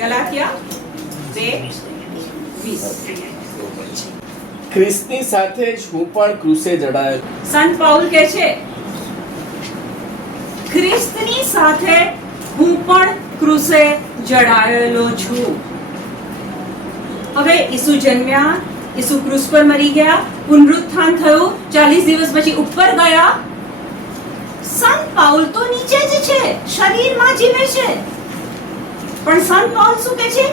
ગલાતિયા 2:20. ખ્રિસ્તની સાથે જ હું પણ ક્રૂસે જડાયો. સંત પાઉલ કહે છે ખ્રિસ્તની સાથે હું પણ ક્રૂસે જડાયેલો છું. હવે ઈસુ જન્મ્યા, ઈસુ ક્રૂસ પર મરી ગયા, પુનરુત્થાન થયું, 40 દિવસ પછી ઉપર ગયા. સંત પાઉલ તો નીચે જ છે, શરીરમાં જીવે છે, પણ સંત પાઉલ શું કહે છે?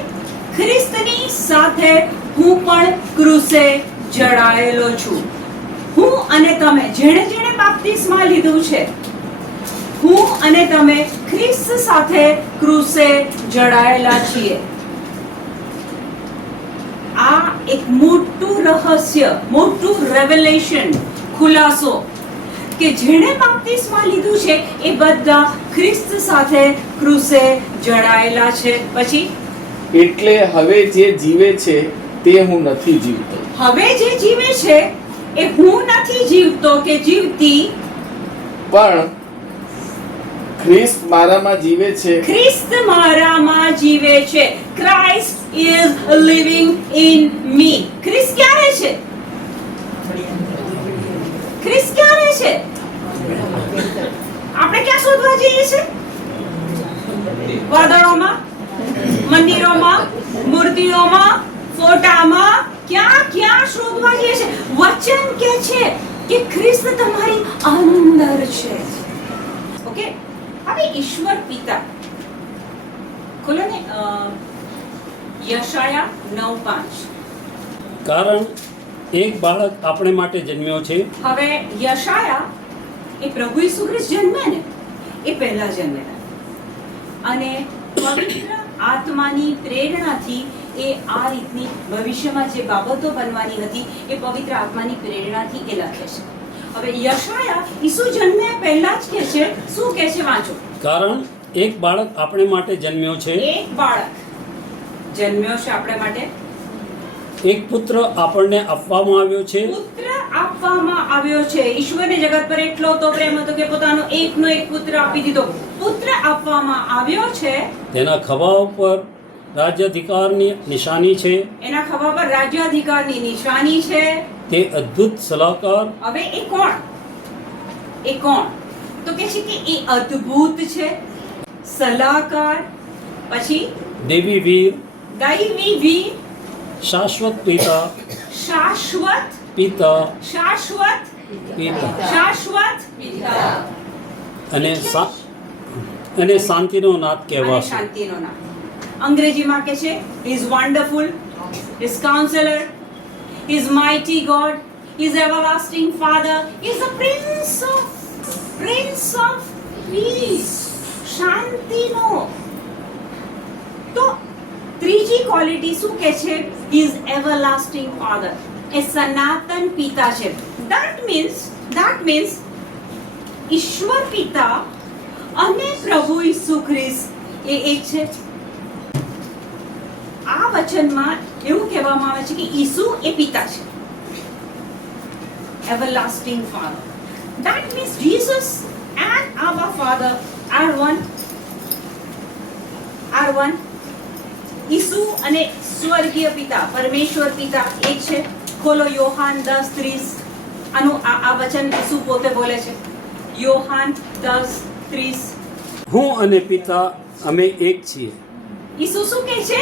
ખ્રિસ્તની સાથે હું પણ ક્રૂસે જડાયેલો છું. હું અને તમે જેણે જેણે બાપ્તિસ્મા લીધું છે, હું અને તમે ખ્રિસ્ત સાથે ક્રૂસે જડાયેલા છીએ. આ એક મોટું રહસ્ય, મોટું રેવલેશન, ખુલાસો કે જેણે બાપ્તિસ્મા લીધું છે એ બધા ખ્રિસ્ત સાથે ક્રૂસે જડાયેલા છે. પછી એટલે હવે જે જીવે છે તે હું નથી જીવતો, હવે જે જીવે છે એ હું નથી જીવતો કે જીવતી, પણ ખ્રિસ્ત મારામાં જીવે છે. ખ્રિસ્ત મારામાં જીવે છે. Christ is living in me. ખ્રિસ્ત ક્યાં રહે છે? ખ્રિસ્ત ક્યાં રહે છે? આપણે ક્યાં શોધવા જઈએ છે? વાદળોમાં, મંદિરોમાં, મૂર્તિઓમાં, ફોટામાં, ક્યાં ક્યાં શોધવા જઈએ છે? વચન કહે છે કે ખ્રિસ્ત તમારી અંદર છે. ઓકે, હવે ઈશ્વર પિતા ખોલો ને યશાયા 9:5. કારણ એક બાળક આપણે માટે જન્મ્યો છે. હવે યશાયા એ પ્રભુ ઈસુ ખ્રિસ્ત જન્મ્યા ને એ પહેલા જન્મેલા, અને પવિત્ર આત્માની પ્રેરણાથી એ આ રીતની ભવિષ્યમાં જે બાબતો બનવાની હતી એ પવિત્ર આત્માની પ્રેરણાથી એ લખે છે. હવે યશાયા ઈસુ જન્મ્યા પહેલા જ કહે છે, શું કહે છે? વાંચો. કારણ એક બાળક આપણે માટે જન્મ્યો છે, એક બાળક જન્મ્યો છે આપણે માટે, એક પુત્ર આપણને આપવામાં આવ્યો છે. પુત્ર આપવામાં આવ્યો છે. ઈશ્વરને જગત પર એટલો તો પ્રેમ હતો કે પોતાનો એકનો એક પુત્ર આપી દીધો. પુત્ર આપવામાં આવ્યો છે, તેના ખભા ઉપર રાજ્યાધિકારની નિશાની છે. એના ખભા પર રાજ્યાધિકારની નિશાની છે. તે અદ્ભુત સલાહકાર. હવે એ કોણ? એ કોણ? તો કે છે કે એ અદ્ભુત છે, સલાહકાર, પછી દેવી વીર, દૈવી વીર, શાશ્વત પિતા, શાશ્વત પિતા, શાશ્વત પિતા શાશ્વત પિતા, અને શાંતિનો નાથ અને કહેવાશે. શાંતિનો નામ. અંગ્રેજીમાં કે છે He is wonderful, He is counselor, He is mighty God, He is everlasting Father, He is the Prince of Peace. શાંતિનો. તો ત્રીજી ક્વોલિટી શું કે છે? He is everlasting Father. એ સનાતન પિતા છે. That means ઈશ્વર પિતા અને પ્રભુ ઈસુ ખ્રિસ્ત એ એક છે. આ વચનમાં એવું કહેવામાં આવે છે કે ઈસુ એ પિતા છે, everlasting Father. That means Jesus and our Father are one. ઈસુ અને સ્વર્ગીય પિતા, પરમેશ્વર પિતા એક છે. ખોલો યોહાન 10:30. આનું આ વચન ઈસુ પોતે બોલે છે. યોહાન 10:30. હું અને પિતા અમે એક છીએ. ઈસુ શું કહે છે?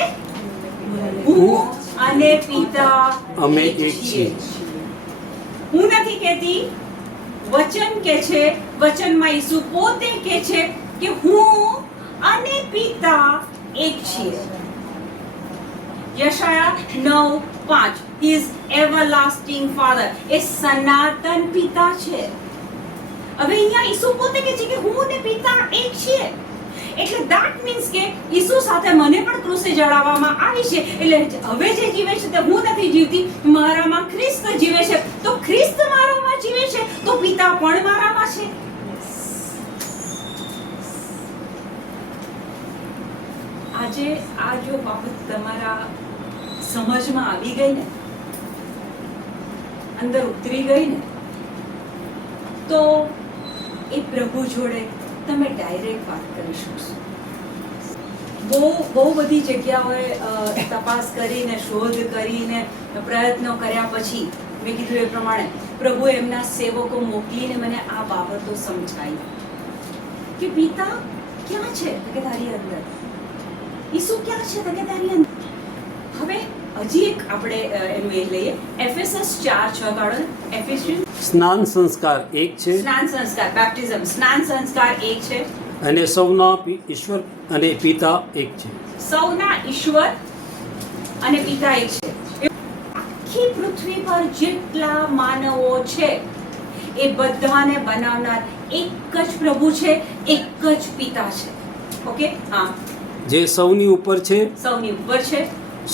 હું અને પિતા અમે એક છીએ. હું નથી કહેતી, વચન કહે છે. વચનમાં ઈસુ પોતે કહે છે કે હું અને પિતા એક છીએ. યશાયા 9:5. He is everlasting Father. એ સનાતન પિતા છે. હવે અહીંયા ઈસુ પોતે કહે છે કે હું અને પિતા એક છીએ. એટલે that means કે ઈસુ સાથે મને પણ ક્રૂસે જડાવવામાં આવી છે. એટલે હવે જે જીવે છે તે હું નથી જીવતી, મારામાં ખ્રિસ્ત જીવે છે. તો ખ્રિસ્ત મારામાં જીવે છે તો પિતા પણ મારામાં છે. આજે આ જો બાબત તમારા સમજમાં આવી ગઈ ને, અંદર ઉતરી ગઈ ને, તો એ પ્રભુ જોડે તમે ડાયરેક્ટ વાત કરી શકશો. બહુ બધી જગ્યાઓએ તપાસ કરીને શોધ કરીને પ્રયત્નો કર્યા પછી મેં કીધું એ પ્રમાણે પ્રભુએ એમના સેવકો મોકલીને મને આ બાબતો સમજાવી કે પિતા ક્યાં છે તો કે તારી અંદર, ઈસુ ક્યાં છે તો કે તારી અંદર. હવે હજી એક આપણે એનું એ લઈએ, એફએસએસ 4:6 કાઢો. એફિશિયન્સ સ્નાન સંસ્કાર એક છે સ્નાન સંસ્કાર, બેપ્ટિઝમ સ્નાન સંસ્કાર એક છે, અને સૌના ઈશ્વર અને પિતા એક છે. સૌના ઈશ્વર અને પિતા એક છે. આખી પૃથ્વી પર જેટલા માનવો છે એ બધાને બનાવનાર એક જ પ્રભુ છે, એક જ પિતા છે. ઓકે, હા, જે સૌની ઉપર છે, સૌની ઉપર છે,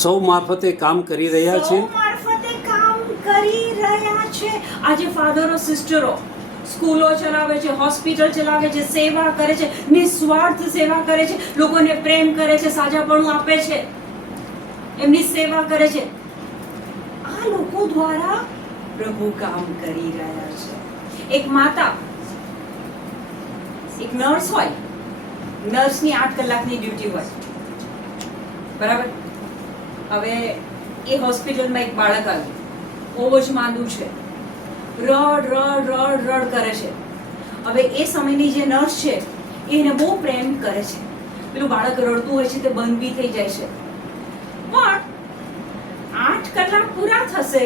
સૌ મારફતે કામ કરી રહ્યા છે. સૌ મારફતે કામ કરી રહ્યા છે. આજે ફાધરો સિસ્ટરો સ્કૂલો ચલાવે છે, હોસ્પિટલ ચલાવે છે, સેવા કરે છે, નિસ્વાર્થ સેવા કરે છે, લોકોને પ્રેમ કરે છે, સાજાપણું આપે છે, એમની સેવા કરે છે. આ લોકો દ્વારા પ્રભુ કામ કરી રહ્યા છે. એક માતા, એક નર્સ હોય, નર્સની 8 કલાકની ડ્યુટી હોય, બરાબર. હવે એ હોસ્પિટલમાં એક બાળક આવ્યું, બહુ જ માંદું છે, રડ રડ રડ રડ કરે છે. હવે એ સમયની જે નર્સ છે એને બહુ પ્રેમ કરે છે. પેલું બાળક રડતું હોય છે તે બંધ બી થઈ જાય છે. પણ 8 કલાક પૂરા થશે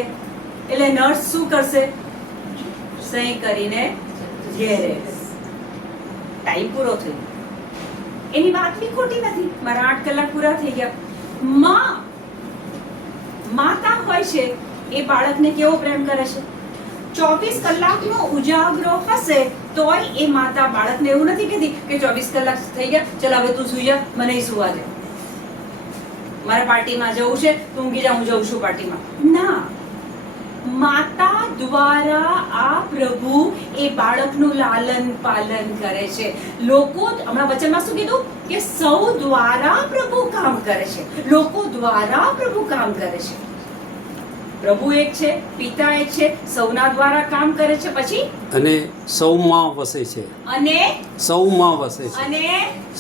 એટલે નર્સ શું કરશે? સહી કરીને ઘેરે, ટાઈમ પૂરો થઈ ગયો. એની વાત બી ખોટી નથી, મારા 8 કલાક પૂરા થઈ ગયા. માતા હોય છે એ બાળકને કેવો પ્રેમ કરે છે? 24 કલાકનો ઉજાગરો હશે તોય એ માતા બાળકને એવું નથી કહેતી કે 24 કલાક થઈ ગયા, ચલ હવે તું સુઈ જા, મને સુવા દે, મારે પાર્ટીમાં જવું છે, તું ઊંઘી જા, હું જઉં છું પાર્ટીમાં. ના, માતા દ્વારા આ પ્રભુ એ બાળકનું લાલન પાલન કરે છે. લોકો હમણાં વચનમાં શું કીધું કે સૌ દ્વારા પ્રભુ કામ કરે છે, લોકો દ્વારા પ્રભુ કામ કરે છે. પ્રભુ એક છે, પિતા એક છે, સૌના દ્વારા કામ કરે છે. પછી અને સૌમાં વસે છે, અને સૌમાં વસે છે, અને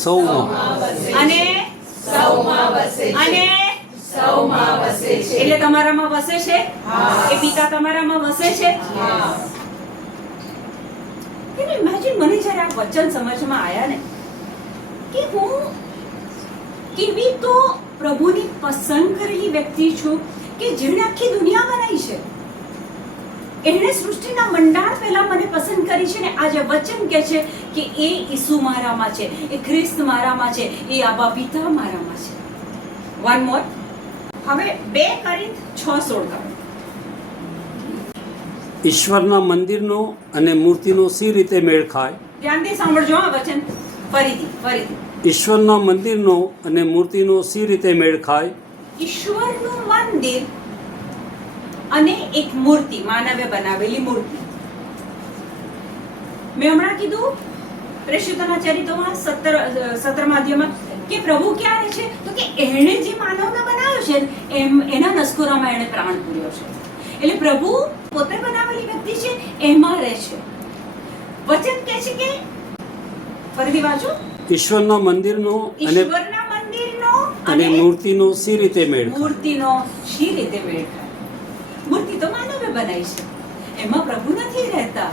સૌમાં. અને અને એટલે તમારામાં વસે છે, એ પિતા તમારામાં વસે છે. ઇમેજિન, મને જ્યારે આ વચન સમજમાં આવ્યા ને કે હું કેવી તો પ્રભુની પસંદ કરેલી વ્યક્તિ છું કે જેણે આખી દુનિયા બનાવી છે. એણે સૃષ્ટિના મંડાણ પહેલા મને પસંદ કરી છે ને આજે વચન કહે છે કે એ ઈસુ મારામાં છે, એ ખ્રિસ્ત મારામાં છે, એ આબા પિતા મારામાં છે. One more. હવે 2 કોરિન્થ 6:16 ઈશ્વરના મંદિરનો અને મૂર્તિનો સી રીતે મેળ ખાય? ધ્યાનથી સાંભળજો આ વચન ફરીથી. ઈશ્વરના મંદિરનો અને મૂર્તિનો સી રીતે મેળ ખાય? ઈશ્વરનું મંદિર અને એક મૂર્તિ, માનવે બનાવેલી મૂર્તિ. મેં હમણાં કીધું પ્રેષિતોના ચરિત્રોમાં 17મા અધ્યાયમાં કે પ્રભુ ક્યાં રહે છે? તો કે એણે જે માનવને બનાવ્યો છે એના નસકોરામાં એણે પ્રાણ પૂર્યો છે. એટલે પ્રભુ પોતે બનાવેલી વ્યક્તિ છે, એમાં રહે છે. વચન કહે છે કે ફરીથી વાંચો, ઈશ્વરના મંદિરનો ઈશ્વરના મંદિરનો અને મૂર્તિનો સી રીતે મેળ ખાય? મૂર્તિનો શી રીતે મેળ ખાય? મૂર્તિ તો માનવે બનાવી છે, એમાં પ્રભુ નથી રહેતા.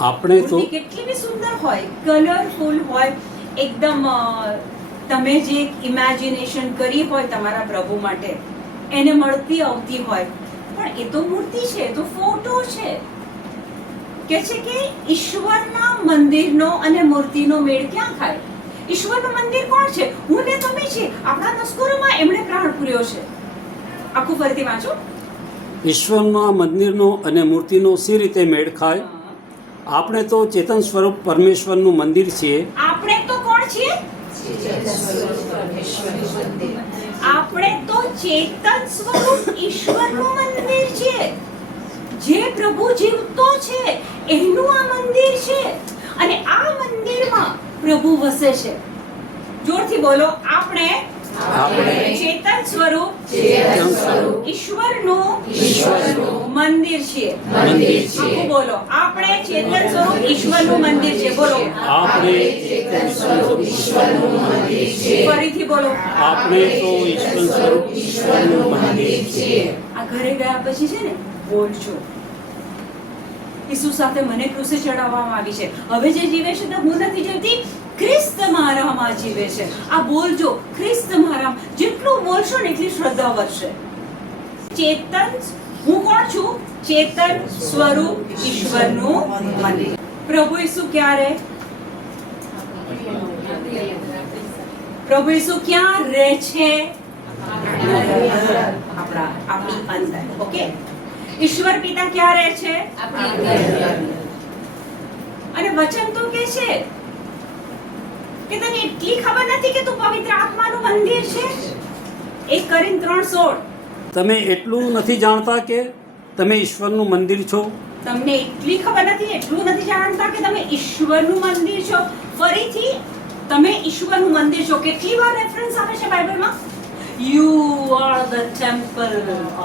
આપણે તો મૂર્તિ કેટલી બી સુંદર હોય, કલરફુલ હોય, એકદમ તમે જે ઇમેજિનેશન કરી હોય તમારા પ્રભુ માટે એને મળતી આવતી હોય, પણ એ તો મૂર્તિ છે, એ તો ફોટો છે. કે છે કે ઈશ્વરના મંદિરનો અને મૂર્તિનો મેળ ક્યાં ખાય? ઈશ્વરનું મંદિર કોણ છે? હું ને તમે છે. આપણા નસકોરામાં એમણે પ્રાણ પૂર્યો છે. આખું ફરીથી વાંચો. ઈશ્વરના મંદિરનો અને મૂર્તિનો સી રીતે મેળ ખાય? આપણે તો ચેતન સ્વરૂપ પરમેશ્વરનું મંદિર છીએ. આપણે તો કોણ છીએ? આપણે તો ચેતન સ્વરૂપ ઈશ્વરનું મંદિર છે. જે પ્રભુ જીવતો છે એનું આ મંદિર છે, અને આ મંદિરમાં પ્રભુ વસે છે. જોરથી બોલો, આપણે ચેતન સ્વરૂપ ચેતન સ્વરૂપ ઈશ્વરનું મંદિર છીએ. મંદિર છીએ. આખું બોલો. આપણે ચેતન સ્વરૂપ ઈશ્વરનું મંદિર છે. બોલો. આપણે ચેતન સ્વરૂપ ઈશ્વરનું મંદિર છે. ફરીથી બોલો. આપણે તો ઈશ્વર સ્વરૂપ ઈશ્વરનું મંદિર છીએ. આ ઘરે ગયા પછી છે ને બોલજો, ઈસુ સાથે મને ક્રુસે ચડાવવામાં આવી છે. હવે જે જીવે છે તે હું નથી જીવતી, ખ્રિસ્ત મારામાં જીવે છે. આ બોલજો, ખ્રિસ્ત મારામાં. જેટલું બોલશો ને એટલી શ્રદ્ધા વધશે. ચેતન, હું કોણ છું? ચેતન સ્વરૂપ ઈશ્વરનું મંદિર. પ્રભુ ઈસુ ક્યારે, પ્રભુ ઈસુ ક્યાં રહે છે? આપણી અંદર. ઓકે. ઈશ્વર પિતા ક્યાં રહે છે? અને વચન તો કે છે કે તને એટલી ખબર નથી કે તું પવિત્ર આત્માનું મંદિર છે? 1 કોરિન્થ 3:16. તમે એટલું નથી જાણતા કે તમે ઈશ્વરનું મંદિર છો? તમને એટલી ખબર નથી, એટલું નથી જાણતા કે તમે ઈશ્વરનું મંદિર છો? ફરીથી, તમે ઈશ્વરનું મંદિર છો. કેટલી વાર રેફરન્સ આવે છે બાઇબલમાં? You are the temple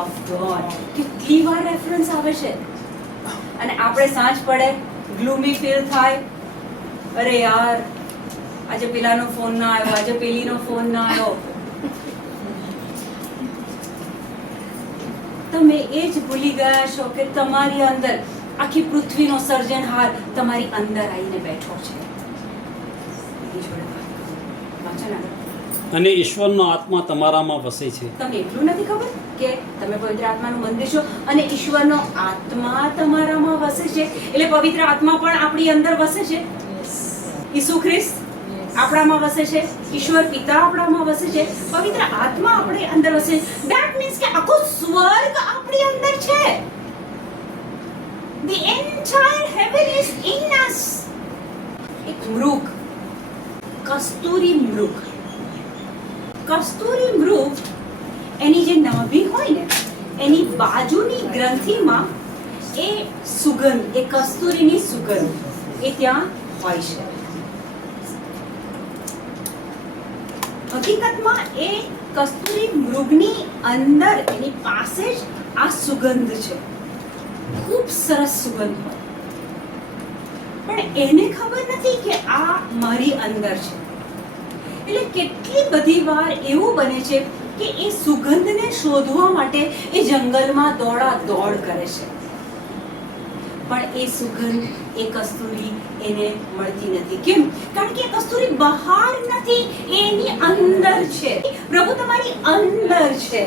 of God. કેટલી વાર રેફરન્સ આવે છે? અને આપણે સાંજ પડે ગ્લુમી ફીલ થાય, અરે યાર આજે પેલાનો ફોન ના આવ્યો, આજે પેલીનો ફોન ના આવ્યો. તમે એ જ ભૂલી ગયા છો કે તમારી અંદર આખી પૃથ્વીનો સર્જનહાર તમારી અંદર આવીને બેઠો છે. એની જોડે વાત કરો. વાંચો ને આગળ. અને ઈશ્વરનો આત્મા તમારામાં વસે છે. તમને એટલું નથી ખબર કે તમે પવિત્ર આત્માનું મંદિર છો અને ઈશ્વરનો આત્મા તમારામાં વસે છે? એટલે પવિત્ર આત્મા પણ આપણી અંદર વસે છે. ઈસુ ખ્રિસ્ત આપણામાં વસે છે, ઈશ્વર પિતા આપણામાં વસે છે, પવિત્ર આત્મા આપણી અંદર વસે છે. ધેટ મીન્સ કે આખો સ્વર્ગ આપણી અંદર છે. The entire heaven is in us. એક મૃગ, કસ્તુરી મૃગ. કસ્તુરી મૃગ, એની જે નાભી હોય ને એની બાજુની ગ્રંથિમાં એ સુગંધ, એ કસ્તુરીની સુગંધ એ ત્યાં હોય છે. હકીકતમાં એ કસ્તુરી મૃગની અંદર એની પાસે જ આ સુગંધ છે. ખૂબ સરસ સુગંધ હોય, પણ એને ખબર નથી કે આ મારી અંદર છે. એટલે કેટલી બધી વાર એવું બને છે કે એ સુગંધને શોધવા માટે એ જંગલમાં દોડા દોડ કરે છે, પણ એ સુગંધ, એ કસ્તુરી એને મળતી નથી. કેમ? કારણ કે એ કસ્તુરી બહાર નથી, એ એની અંદર છે. પ્રભુ તમારી અંદર છે.